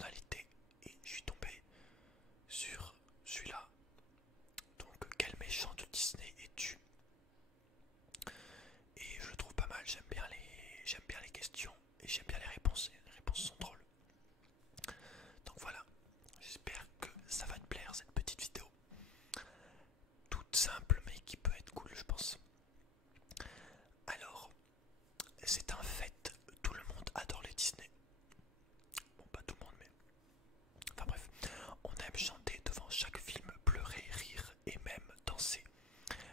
personnalité et je suis tombé sur celui-là. Donc quel méchant de Disney es-tu? Et je le trouve pas mal, j'aime bien les questions et j'aime bien les réponses sont drôles. Donc voilà, j'espère que ça va te plaire cette petite vidéo. Toute simple mais qui peut être cool je pense. Alors, c'est un fait, tout le monde adore les Disney. Bon pas tout le monde mais... Enfin bref, on aime chanter devant chaque film, pleurer, rire et même danser.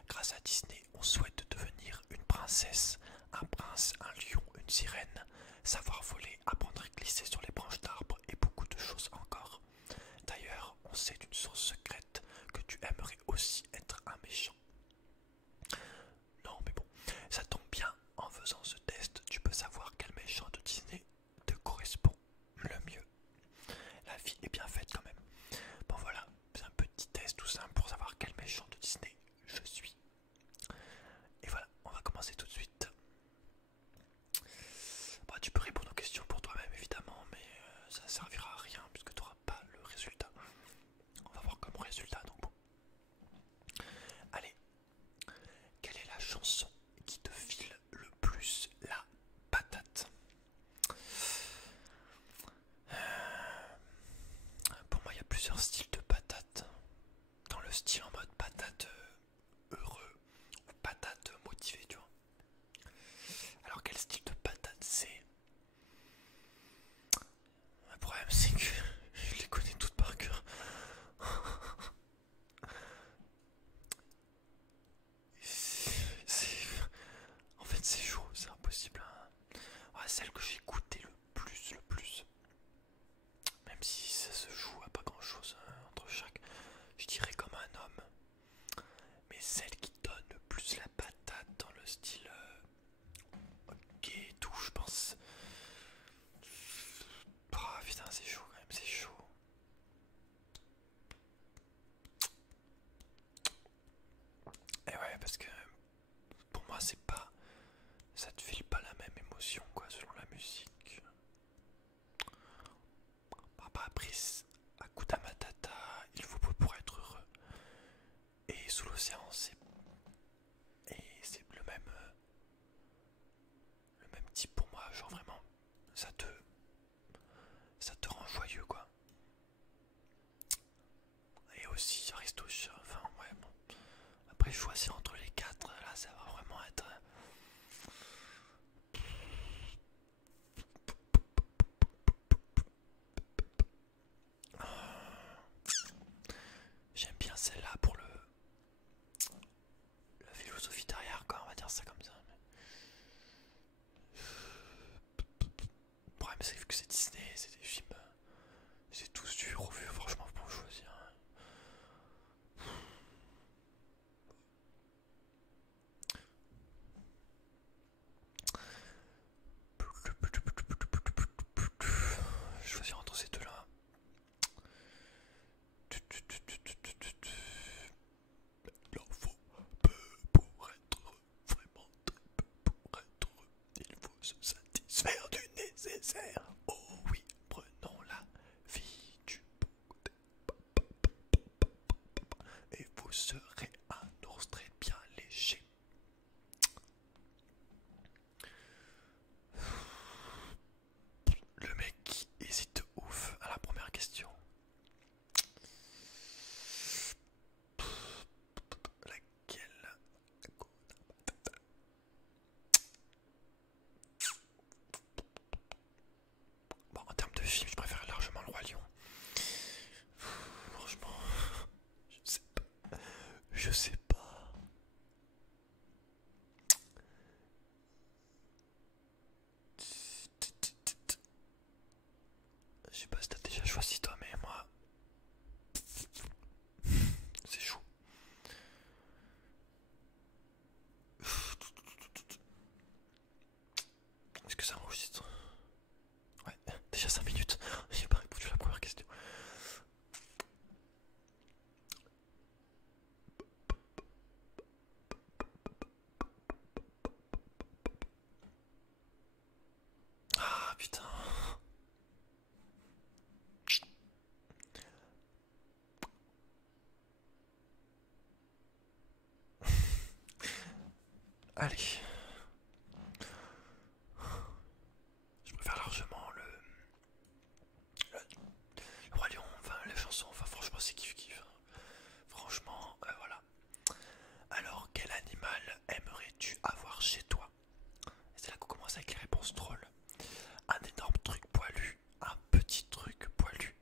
Grâce à Disney, on souhaite devenir une princesse, un prince, un lion, une sirène, savoir voler, apprendre à glisser sur les branches d'arbres et beaucoup de choses encore. D'ailleurs, on sait d'une source secrète que tu aimerais aussi être un méchant. Non mais bon, ça tombe bien, en faisant ce test, tu peux savoir quel méchant de Disney te correspond le mieux. La vie est bien faite quand même. Bon voilà, c'est un petit test tout simple pour savoir quel méchant de Disney je suis. Et voilà, on va commencer tout de suite. Bah, tu peux répondre aux questions pour toi-même évidemment, mais ça servira à rien puisque tu n'auras pas le résultat. On va voir comme résultat donc bon. Allez, quelle est la chanson qui te file le plus la patate? Pour moi, il y a plusieurs styles de patates. Dans le style en mode patate heureux ou patate motivé, tu vois. Alors, quel style de patate c'est? Le problème, c'est que je les connais toutes par cœur. En fait, c'est chaud, c'est impossible. Ouais, celle que j'ai écoutée le plus, même si ça se joue à pas grand chose entre chaque, je dirais comme un homme. Mais celle qui donne le plus la patate dans le style ok et tout, je pense. Oh putain, c'est chaud quand même, c'est chaud. Et ouais, parce que pour moi, c'est pas. Ça te file pas la même émotion, quoi, selon la musique. Bah, après, Hakuna Matata, il faut peu pour être heureux. Et sous l'océan, c'est le même type pour moi, genre vraiment, ça te, ça te rend joyeux, quoi. Et aussi Aristoche, enfin, ouais, bon. Après, choisir entre les quatre, là, ça va vraiment être. J'aime bien celle-là pour la philosophie derrière, quoi, on va dire ça comme ça. Le problème, c'est que c'est Disney, c'est des films, c'est tous du revu, franchement, pour choisir. Choisir entre ces deux-là. Il en faut peu pour être heureux, vraiment très peu pour être heureux. Il faut se satisfaire du nécessaire. Oh oui, prenons la vie du bon côté. Et vous serez un ours très bien léger. Le mec qui hésite ouf à la première question. Laquelle? Bon, en termes de film, je préfère largement Le Roi Lion. Franchement, je sais pas. Je sais pas. Je sais pas si t'as déjà choisi toi, mais moi, c'est chaud. Est-ce que ça enregistre? Ouais, déjà 5 minutes. J'ai pas répondu à la première question. Ah putain. Allez, je préfère largement le Roi Lion, enfin les chansons, enfin franchement c'est kiff kiff. Franchement, voilà. Alors, quel animal aimerais-tu avoir chez toi? Et c'est là qu'on commence avec les réponses drôles. Un énorme truc poilu, un petit truc poilu,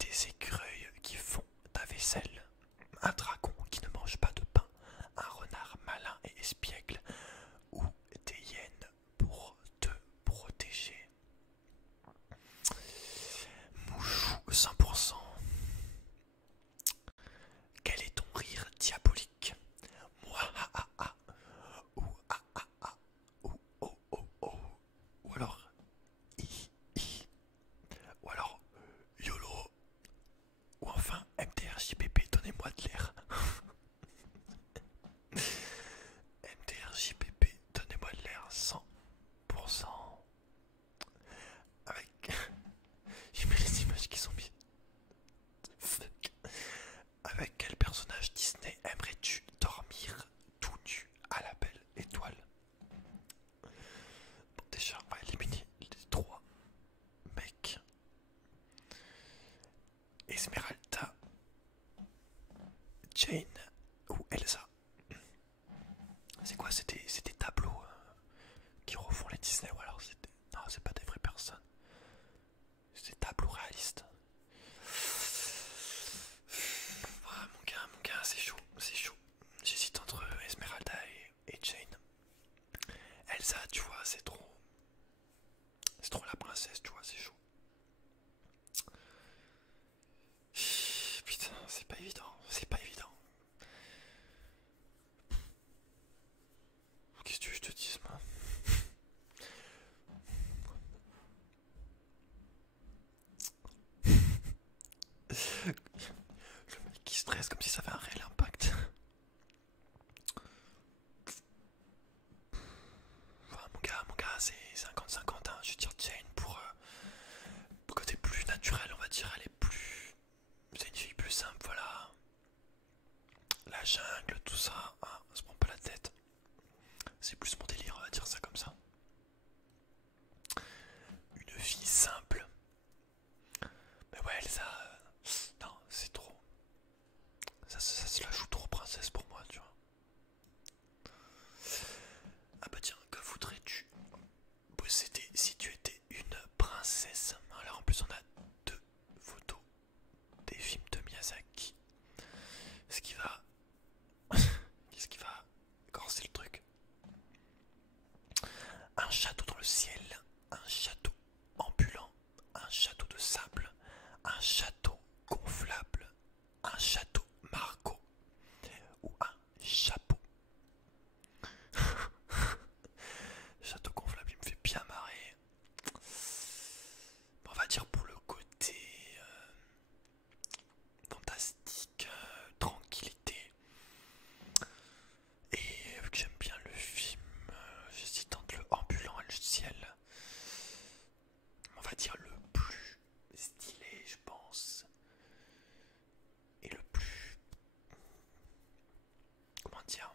des écureuils qui font ta vaisselle, un dragon qui ne mange pas de pain, un renard malin et espiègle, ou des hyènes pour te protéger. Mouchou 100%. Quel est ton rire diabolique? Moi, ah ah ah, ou ah ah ah, ou oh oh oh, ou alors hi hi, ou alors YOLO, ou enfin MDRJPP, donnez-moi de l'air. MDRJPP, donnez-moi de l'air 100%. Avec. J'ai mis les images qui sont mises. Fuck. Avec quel personnage Disney aimerais-tu dormir tout nu à la belle étoile? Bon, déjà, on va éliminer les trois mecs. Esmeralda, Jane ou Elsa. C'est quoi? C'est des tableaux qui refont les Disney ou alors c'est non, c'est pas des vraies personnes. C'est des tableaux réalistes. Ah, mon gars, c'est chaud, c'est chaud. J'hésite entre Esmeralda et Jane. Elsa, tu vois, c'est trop la princesse, tu vois, c'est chaud. Putain, c'est pas évident, c'est pas évident. Qu'est-ce que tu veux que je te dise, moi? Le mec qui stresse comme si ça avait un réel impact. Enfin, mon gars, c'est 50-50, hein. Je veux dire Jane pour côté plus naturel, on va dire, elle est plus... C'est une fille plus simple, voilà. La jungle, tout ça, hein, on se prend pas la tête. C'est plus mon délire, on va dire ça comme ça. Une fille simple. Mais ouais, Elsa... non, c'est trop... Ça se la joue trop princesse pour moi, tu vois. Ah bah tiens, que voudrais-tu posséder si tu étais une princesse? Alors en plus on a deux photos des films de Miyazaki. Ce qui va... Qu'est-ce qui va corser le truc? Un château dans le ciel, un château ambulant, un château de sable, un château gonflable, un château Margot ou un chapeau. Château gonflable, il me fait bien marrer. On va dire pour le côté fantastique, tranquillité. Et vu que j'aime bien le film, j'hésite entre le ambulant et le ciel. On va dire le plus stylé, je pense. Et le plus... comment dire?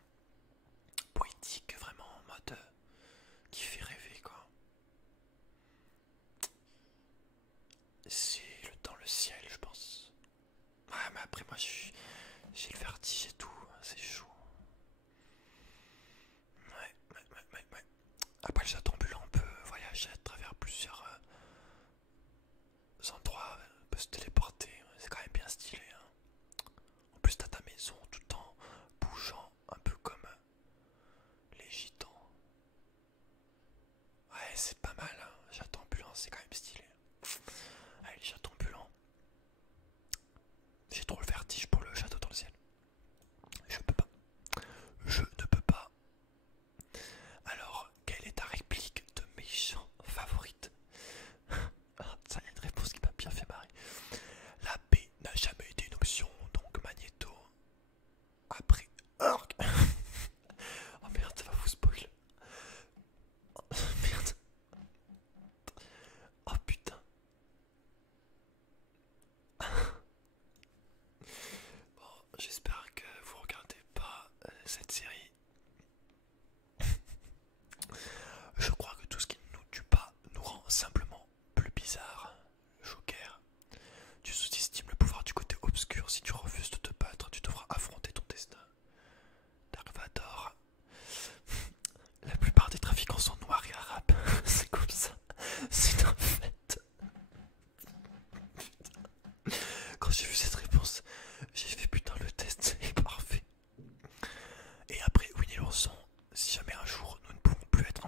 Poétique, vraiment en mode qui fait rêver, quoi. C'est dans le ciel, je pense. Ouais, mais après, moi, j'ai le vertige et tout, c'est chaud. Ouais. Après, le château ambulant, on peut voyager à travers plusieurs endroits, on peut se téléporter, c'est quand même bien stylé, hein. En plus, t'as ta maison tout en bougeant, un peu comme les gitans.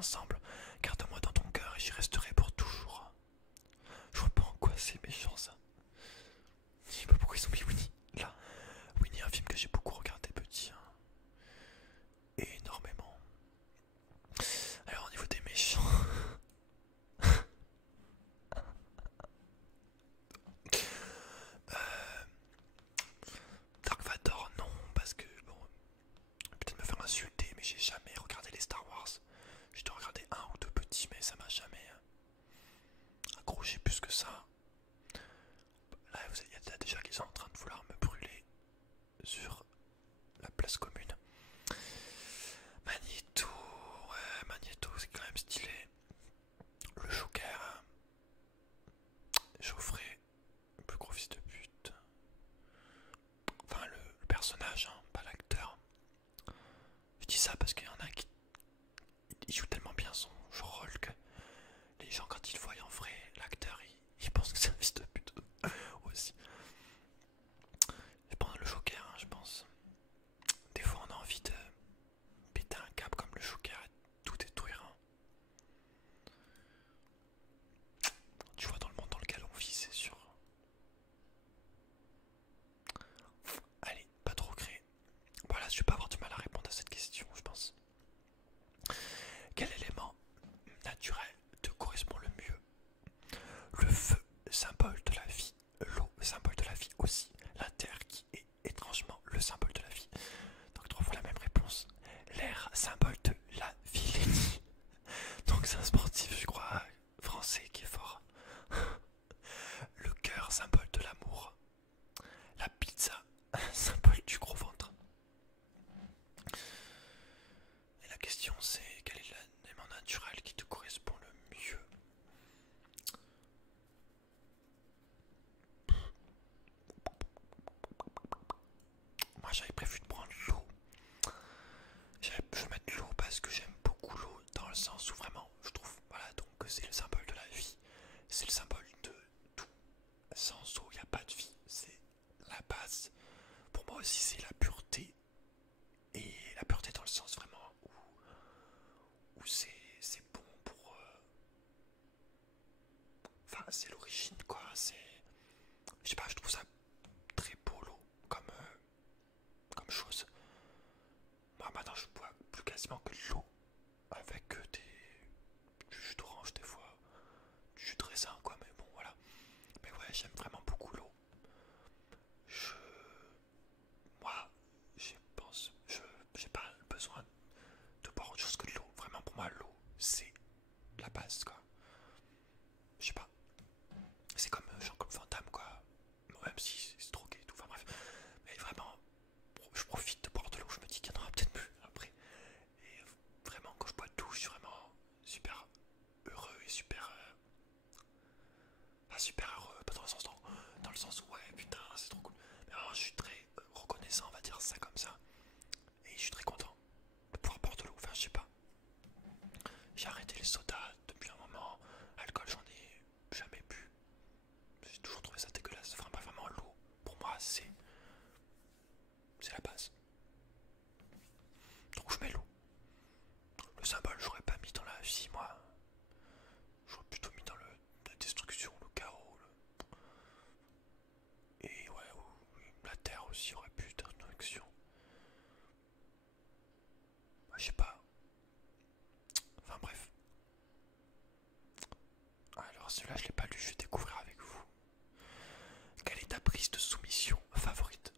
ensemble. Garde-moi dans ton cœur et j'y resterai pour toujours. Je vois pas en quoi c'est méchant ça. Je sais pas pourquoi ils ont mis Winnie là. Winnie, un film que j'ai beaucoup regardé petit. Hein. Et énormément. Alors au niveau des méchants. Dark Vador, non, parce que bon, peut-être me faire insulter, mais j'ai jamais regardé les Star Wars. J'ai dû regarder un ou deux petits, mais ça m'a jamais accroché plus que ça. Là, il y a déjà qui sont en train de vouloir me brûler sur la place commune. Magneto, ouais, Magneto, c'est quand même stylé. Le Joker, Geoffrey, le plus gros fils de pute. Enfin, le personnage, hein, pas l'acteur. Je dis ça parce qu'il y en a qui il joue tellement bien son rôle que les gens, quand ils le voient en vrai, l'acteur, ils pensent que c'est un fils de pute aussi. Je pense le Joker, hein, je pense. Des fois, on a envie de péter un câble comme le Joker et tout détruire. Hein. Tu vois, dans le monde dans lequel on vit, c'est sûr. Allez, pas trop créer. Voilà, je vais pas avoir du mal à répondre à cette question, je pense. Quel élément naturel te correspond le mieux? Le feu, symbole de la vie. L'eau, symbole de la vie aussi. La terre qui est étrangement le symbole de la vie. Donc trois fois la même réponse. L'air, symbole de la vilainie. Donc c'est un sportif, je crois, français qui est fort. Le cœur, symbole de l'amour. La pizza, symbole du gros ventre. Et la question c'est quel est l'élément naturel qui te correspond le mieux? Moi j'avais prévu de prendre l'eau. Je vais mettre l'eau parce que j'aime beaucoup l'eau dans le sens où vraiment je trouve voilà donc c'est le symbole de la vie. C'est le symbole de tout. Sans eau il n'y a pas de vie. C'est la base. Pour moi aussi c'est la pureté. Et la pureté dans le sens vraiment où c'est bon pour... Enfin c'est l'origine quoi. C'est... Je sais pas, je trouve ça très beau l'eau comme chose. Moi maintenant je bois plus quasiment que de l'eau avec du jus d'orange des fois, du jus de raisin quoi, mais bon voilà. Mais ouais, j'aime vraiment beaucoup l'eau. Je... Moi, j'ai pas besoin de boire autre chose que de l'eau. Vraiment pour moi l'eau c'est la base quoi. Je sais pas. C'est comme genre comme Fantôme quoi. Même si c'est drogué et tout, enfin bref. Mais vraiment, je profite de boire de l'eau, je me dis qu'il y en aura peut-être plus après. Et vraiment quand je bois de l'eau, je suis vraiment super heureux et super... Enfin, super heureux, pas dans le sens dans le sens où ouais putain c'est trop cool. Mais vraiment je suis très reconnaissant, on va dire ça comme ça. Et je suis très content de pouvoir boire de l'eau, enfin je sais pas. J'ai arrêté les sodas depuis un moment, l'alcool j'en ai jamais bu. J'ai toujours trouvé ça dégueulasse, enfin vraiment l'eau pour moi c'est la base. Donc je mets l'eau. Le symbole j'aurais pas mis dans la vie moi. J'aurais plutôt mis dans la destruction, le chaos. Et ouais, la terre aussi aurait pu être une action. Je sais pas. Enfin bref. Alors celui-là je l'ai pas lu, je vais découvrir avec vous. Quelle est ta prise de soumission favorite?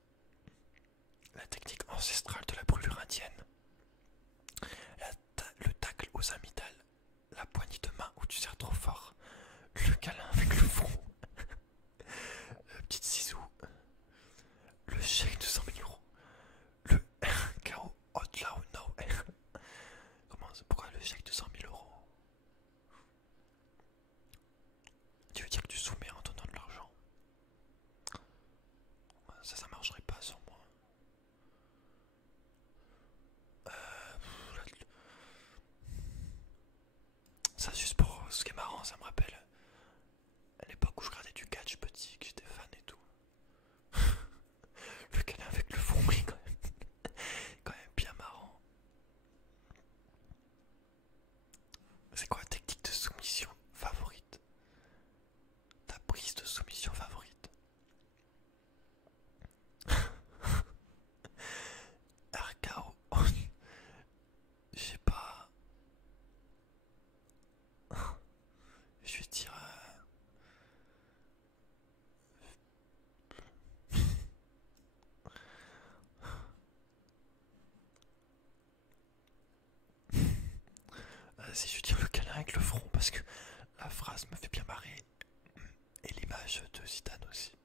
La technique ancestrale de la brûlure indienne. Le tacle aux amygdales. La poignée de main où tu serres trop fort. Le câlin avec le front. Petite ciseau. Le chèque de 100 000 euros. Le KO Outlaw No. Pourquoi le chèque de 100 000 euros? Tu veux dire que tu souhaites Vas-y, je tire le câlin avec le front parce que la phrase me fait bien marrer. Et l'image de Zidane aussi.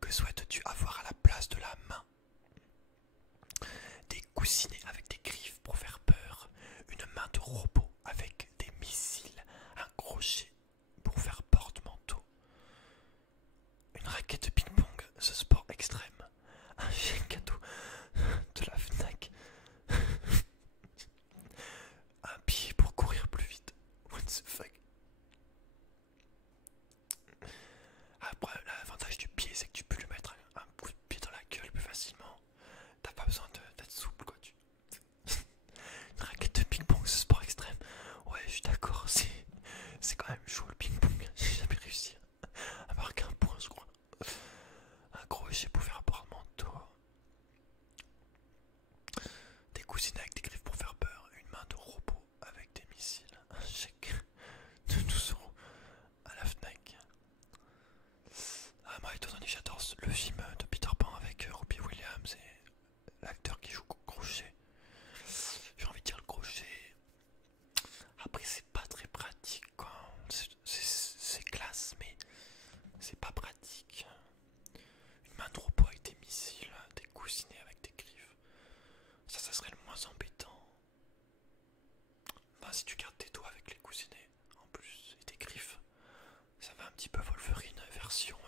Que souhaites-tu avoir à la place de la main? Des coussinets avec des griffes pour faire peur, une main de robot avec des missiles, un crochet pour faire porte-manteau, une raquette de ping-pong, ce sport extrême, un chèque cadeau de la Fnac, un pied pour courir plus vite. What the fuck? Après, l'avantage du pied, c'est que tu peux lui mettre un coup de pied dans la gueule plus facilement. T'as pas besoin d'être souple, quoi. Une raquette de ping-pong, ce sport extrême. Ouais, je suis d'accord, c'est quand même chaud le ping-pong. J'ai jamais réussi à marquer un point, je crois. Un crochet pour faire un porte-manteau. Des cousines avec des griffes pour faire peur. Une main de robot avec des missiles. Un chèque de 12 € à la Fnac. Ah, moi étant donné que j'adore le film de Peter Pan avec Robbie Williams et l'acteur qui joue crochet. J'ai envie de dire le crochet. Après c'est pas très pratique quoi. C'est classe mais c'est pas pratique. Une main de robot avec des missiles, des coussinets avec des griffes. Ça serait le moins embêtant. Enfin si tu gardes tes doigts avec les coussinets en plus et des griffes. Ça va un petit peu Wolverine version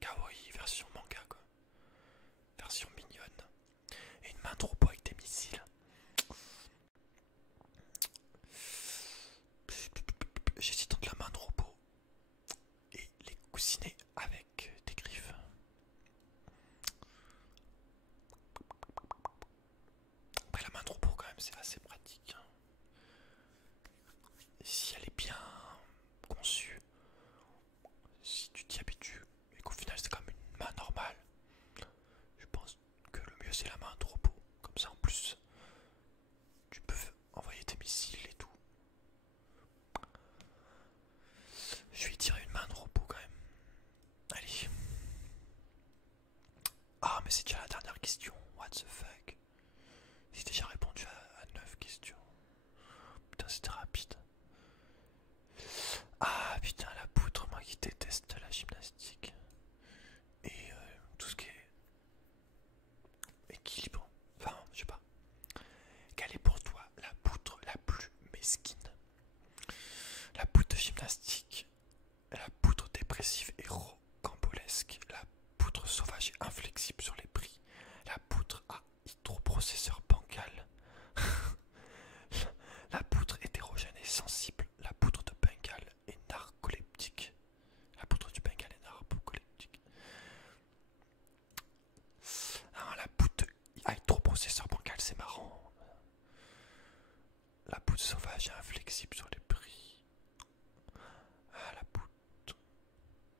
kawaii, version manga quoi. Version mignonne. Et une main de robot avec des missiles. J'hésite entre la main de robot et les coussinets avec des griffes. Après la main de robot quand même c'est assez pratique. Et si elle est bien conçue, si tu t'y habitues et qu'au final c'est comme une main normale, je pense que le mieux c'est la main de robot. Comme ça en plus tu peux envoyer tes missiles et tout. Je vais tirer une main de robot quand même. Allez. Ah mais c'est déjà la dernière question. What the fuck? J'ai déjà répondu à 9 questions. Putain c'était rapide. Ah putain la poutre, moi qui déteste la gymnastique. Et tout ce qui est équilibre. Enfin je sais pas. Quelle est pour toi la poutre la plus mesquine? La poutre de gymnastique, la poutre dépressive et rocambolesque, la poutre sauvage et inflexible sur les prix, la poutre à hydroprocesseur bancal, la poutre hétérogène et sensible, la poutre de Bengale et narcoleptique. La poutre du Bengale est narcoleptique. Ah, la poutre à hydroprocesseur bancal, c'est marrant. La poutre sauvage et inflexible sur les prix. Ah, la poutre.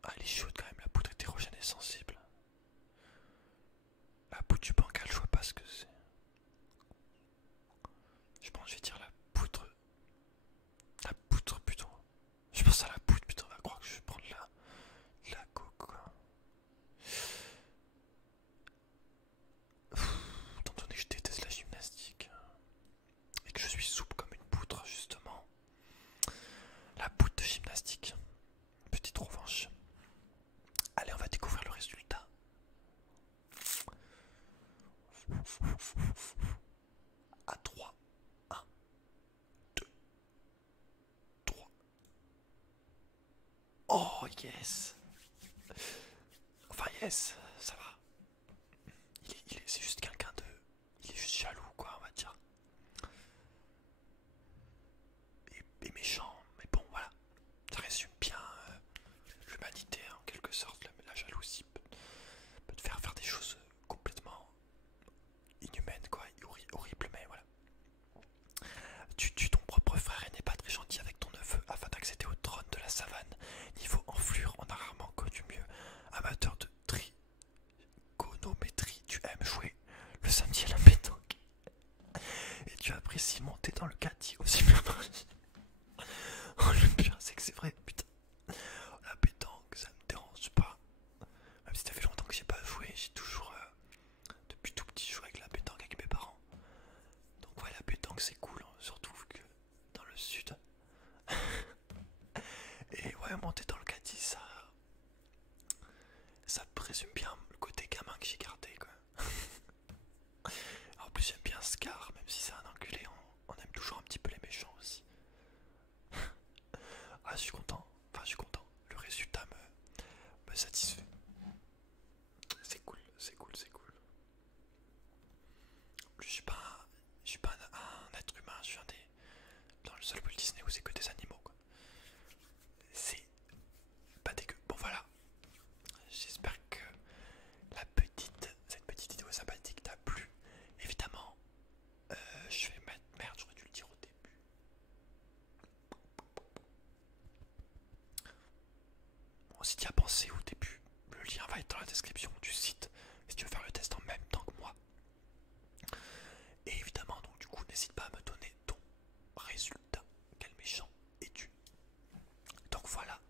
Ah, elle est chaude quand même, la poutre hétérogène et sensible. La poutre du bancal, je vois pas ce que c'est. Je pense que je vais dire la poutre. La poutre plutôt. Je pense à la poutre plutôt, on va croire que je vais prendre la coke quoi. Étant donné que je déteste la gymnastique et que je suis souple comme une poutre justement. La poutre de gymnastique. Petite revanche. Allez, on va découvrir le résultat. À 3. 1, 2, 3. Oh yes. Enfin yes, ça va. C'est juste quelqu'un de... Il est juste jaloux quoi, on va dire. Et méchant, mais bon voilà. Ça résume bien l'humanité en quelque sorte. La jalousie peut te faire des choses complètement inhumaines quoi, horribles, mais voilà. Tu tues ton propre frère et n'es pas très gentil avec ton neveu afin d'accéder au trône de la savane. Niveau enflure, on a rarement connu mieux. Amateur de trigonométrie, tu aimes jouer le samedi à la pétanque. Et tu apprécies monter dans le caddie au supermarché. Oh le pire c'est que c'est vrai, putain. La pétanque, ça me dérange pas. Même si ça fait longtemps que j'ai pas joué, j'ai toujours, depuis tout petit, joué avec la pétanque avec mes parents. Donc ouais, la pétanque c'est cool, hein, surtout vraiment t'es dans le caddie, ça présume bien le côté gamin que j'ai gardé quoi. En plus j'aime bien Scar, même si c'est un enculé, on aime toujours un petit peu les méchants aussi. Ah je suis content, enfin je suis content, le résultat me satisfait. C'est cool, c'est cool, c'est cool. En plus je suis pas un être humain, je suis un des... Dans le seul Walt Disney où c'est que des animaux quoi. C'est pas dégueu. Bon voilà, j'espère que cette petite vidéo sympathique t'a plu. Évidemment, je vais mettre... Merde, j'aurais dû le dire au début. Bon, si tu as pensé au début, le lien va être dans la description du site si tu veux faire le test en même temps que moi. Et évidemment, donc du coup, n'hésite pas à me donner ton résultat. Quel méchant es-tu? Donc voilà,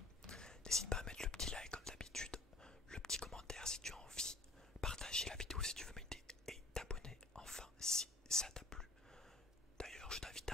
n'hésite pas à mettre le petit like comme d'habitude, le petit commentaire si tu as envie, partager la vidéo si tu veux m'aider et t'abonner enfin si ça t'a plu. D'ailleurs, je t'invite